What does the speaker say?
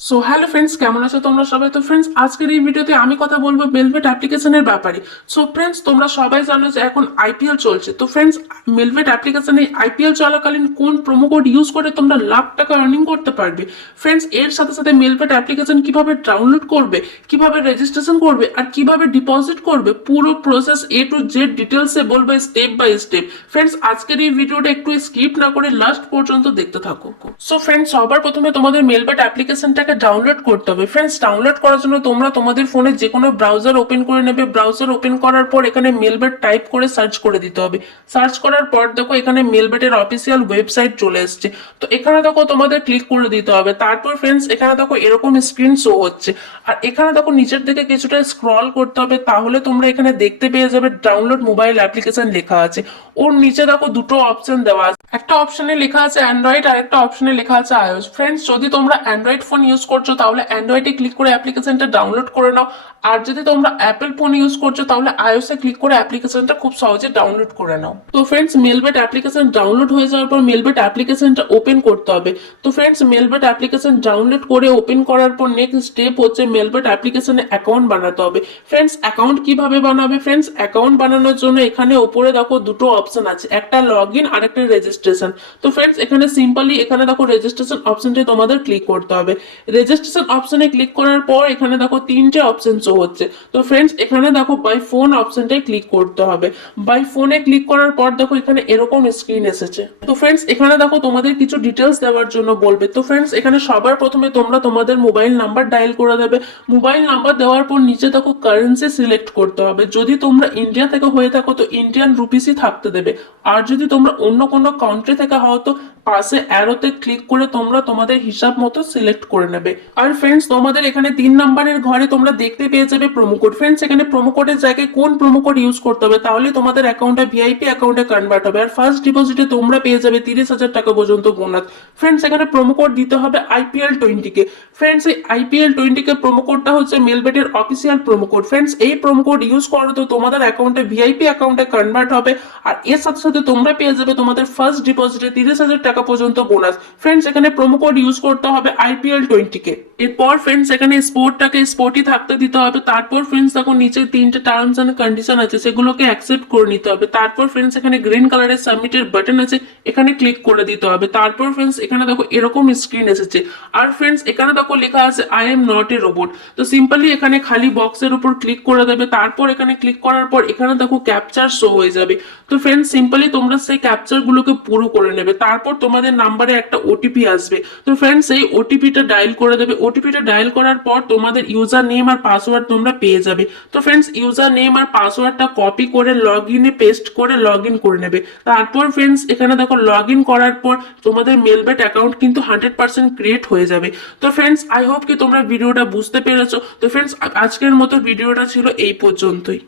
So hello friends, কেমন আছো তোমরা সবাই? তো ফ্রেন্ডস, আজকের এই ভিডিওতে আমি কথা বলবো মেলভেট অ্যাপ্লিকেশনের ব্যাপারে। সো ফ্রেন্ডস, তোমরা সবাই জানো যে এখন আইপিএল চলছে। তো ফ্রেন্ডস, মেলভেট অ্যাপ্লিকেশনে আইপিএল চলাকালীন কোন প্রোমো কোড ইউজ করে তোমরা লাখ টাকা আর্নিং করতে পারবে। ফ্রেন্ডস, এর সাথে সাথে মেলভেট অ্যাপ্লিকেশন কিভাবে ডাউনলোড করবে, কিভাবে রেজিস্ট্রেশন করবে আর কিভাবে ডিপোজিট করবে, পুরো প্রসেস এ টু জেড ডিটেলসে বলবো স্টেপ বাই স্টেপ। ফ্রেন্ডস, আজকের এই ভিডিওটা একটু স্কিপ না করে লাস্ট পর্যন্ত দেখতে থাকো। সো ফ্রেন্ডস, সবার প্রথমে তোমাদের মেলভেট অ্যাপ্লিকেশনটা ডাউনলোড করতে হবে। ফ্রেন্ডস, ডাউনলোড করার জন্য তোমরা তোমাদের ফোনে যে কোনো ব্রাউজার ওপেন করে নেবে। ব্রাউজার ওপেন করার পর এখানে মেলবেট টাইপ করে সার্চ করে দিতে হবে। সার্চ করার পর দেখো এখানে মেলবেটের অফিসিয়াল ওয়েবসাইট চলে এসছে। তো এখানে দেখো তোমাদের ক্লিক করে দিতে হবে। তারপর ফ্রেন্ডস, এখানে দেখো এরকম স্ক্রিন শো হচ্ছে। আর এখানে দেখো নিচের দিকে কিছুটা স্ক্রল করতে হবে, তাহলে তোমরা এখানে দেখতে পেয়ে যাবে ডাউনলোড মোবাইল অ্যাপ্লিকেশন লেখা আছে। ওর নিচে দেখো দুটো অপশন দেওয়া আছে, একটা অপশনে লেখা আছে অ্যান্ড্রয়েড আর একটা অপশনে লেখা আছে আইওএস। ফ্রেন্ডস, যদি তোমরা অ্যান্ড্রয়েড ফোন ইউজ করছো তাহলে অ্যান্ড্রয়েডে ক্লিক করে অ্যাপ্লিকেশনটা ডাউনলোড করে নাও। আর যদি তোমরা অ্যাপেল ফোন ইউজ করছো তাহলে আইওএস এ ক্লিক করে অ্যাপ্লিকেশনটা খুব সহজে ডাউনলোড করে নাও। তো ফ্রেন্ডস, মেলবেট অ্যাপ্লিকেশন ডাউনলোড হয়ে যাওয়ার পর মেলবেট অ্যাপ্লিকেশনটা ওপেন করতে হবে। তো ফ্রেন্ডস, মেলবেট অ্যাপ্লিকেশন ডাউনলোড করে ওপেন করার পর নেক্সট স্টেপ হচ্ছে মেলবেট অ্যাপ্লিকেশনে অ্যাকাউন্ট বানাতে হবে। ফ্রেন্ডস, অ্যাকাউন্ট কিভাবে বানাবে? ফ্রেন্ডস, অ্যাকাউন্ট বানানোর জন্য এখানে উপরে দেখো দুটো অপশন আছে, একটা লগ ইন আর একটা রেজিস্ট্রেশন। তো ফ্রেন্ডস, এখানে সিম্পলি এখানে দেখো রেজিস্ট্রেশন অপশনটি তোমাদের ক্লিক করতে হবে। রেজিস্ট্রেশন অপশনে ক্লিক করার পর এখানে দেখো তিনটে অপশন শো হচ্ছে। তো ফ্রেন্ডস, এখানে দেখো বাই ফোন অপশনটাই ক্লিক করতে হবে। বাই ফোনে ক্লিক করার পর দেখো এখানে এরকম স্ক্রিন এসেছে। তো ফ্রেন্ডস, এখানে দেখো তোমাদের কিছু ডিটেলস দেওয়ার জন্য বলবে। তো ফ্রেন্ডস, এখানে সবার প্রথমে তোমরা তোমাদের মোবাইল নাম্বার ডায়াল করে দেবে। মোবাইল নাম্বার দেওয়ার পর নিচে দেখো কারেন্সি সিলেক্ট করতে হবে। যদি তোমরা ইন্ডিয়া থেকে হয়ে থাকো তো ইন্ডিয়ান রুপিসই থাকতে দেবে। আর যদি তোমরা অন্য কোনো কান্ট্রি থেকে হও তো পাশে অ্যারোতে ক্লিক করে তোমরা তোমাদের হিসাব মতো সিলেক্ট করে নেবে। আর ফ্রেন্ডস, তোমাদের এখানে 3 নাম্বারের ঘরে তোমরা দেখতে পেয়ে যাবে প্রোমো কোড। ফ্রেন্ডস, এখানে প্রোমো কোডের জায়গায় কোন প্রোমো কোড ইউজ করতে হবে, তাহলে তোমাদের অ্যাকাউন্টটা ভিআইপি অ্যাকাউন্টে কনভার্ট হবে। আর ফার্স্ট ডিপোজিটে তোমরা পেয়ে যাবে 30,000 টাকা পর্যন্ত বোনাস। ফ্রেন্ডস, এখানে প্রোমো কোড দিতে হবে IPL20 কে। ফ্রেন্ডস, এই IPL20 কে প্রোমো কোডটা হচ্ছে মেলবেটের অফিসিয়াল প্রোমো কোড। ফ্রেন্ডস, এই প্রোমো কোড ইউজ করো তো তোমাদের অ্যাকাউন্টে ভিআইপি অ্যাকাউন্টে কনভার্ট হবে। আর এর সাথে সাথে তোমরা পেয়ে যাবে তোমাদের ফার্স্ট ডিপোজিটে 30,000 টাকা পর্যন্ত বোনাস। ফ্রেন্ডস, এখানে প্রোমো কোড ইউজ করতে হবে IPL20 কে। এরপর ফ্রেন্ডস, এখানে স্পোর্টটাকে স্পোর্টই থাকতে দিতে হবে। তারপর ফ্রেন্ডস দেখো নিচে 3টে টার্মস এন্ড কন্ডিশন আছে, সেগুলোকে অ্যাকসেপ্ট করে নিতে হবে। তারপর ফ্রেন্ডস, এখানে গ্রিন কালারের সাবমিটের বাটন আছে, এখানে ক্লিক করে দিতে হবে। তারপর ফ্রেন্ডস, এখানে দেখো এরকম স্ক্রিন এসেছে। আর ফ্রেন্ডস, এখানে দেখো লেখা আছে I am not a robot. তো সিম্পলি এখানে খালি বক্সের উপর ক্লিক করে দেবে। তারপর এখানে ক্লিক করার পর এখানে দেখো ক্যাপচার শো হয়ে যাবে। তো ফ্রেন্ডস, সিম্পলি তোমরা সেই ক্যাপচার গুলোকে পুরো করে নেবে। তারপর তোমাদের নাম্বারে একটা ওটিপি আসবে। তো ফ্রেন্ডস, এই ওটিপিটা ডায়াল করে দেবে। ওটিপিটা ডায়াল করার পর তোমাদের ইউজার নেম আর পাসওয়ার্ড তোমরা পেয়ে যাবে। তো ফ্রেন্ডস, ইউজার নেম আর পাসওয়ার্ডটা কপি করে লগ ইনে পেস্ট করে লগ ইন করে নেবে। তারপর ফ্রেন্ডস, এখানে দেখো লগ ইন করার পর তোমাদের মেলবেট অ্যাকাউন্ট কিন্তু 100% ক্রিয়েট হয়ে যাবে। তো ফ্রেন্ডস, আই হোপ কি তোমরা ভিডিওটা বুঝতে পেরেছো। তো ফ্রেন্ডস, আজকের মতো ভিডিওটা ছিল এই পর্যন্তই।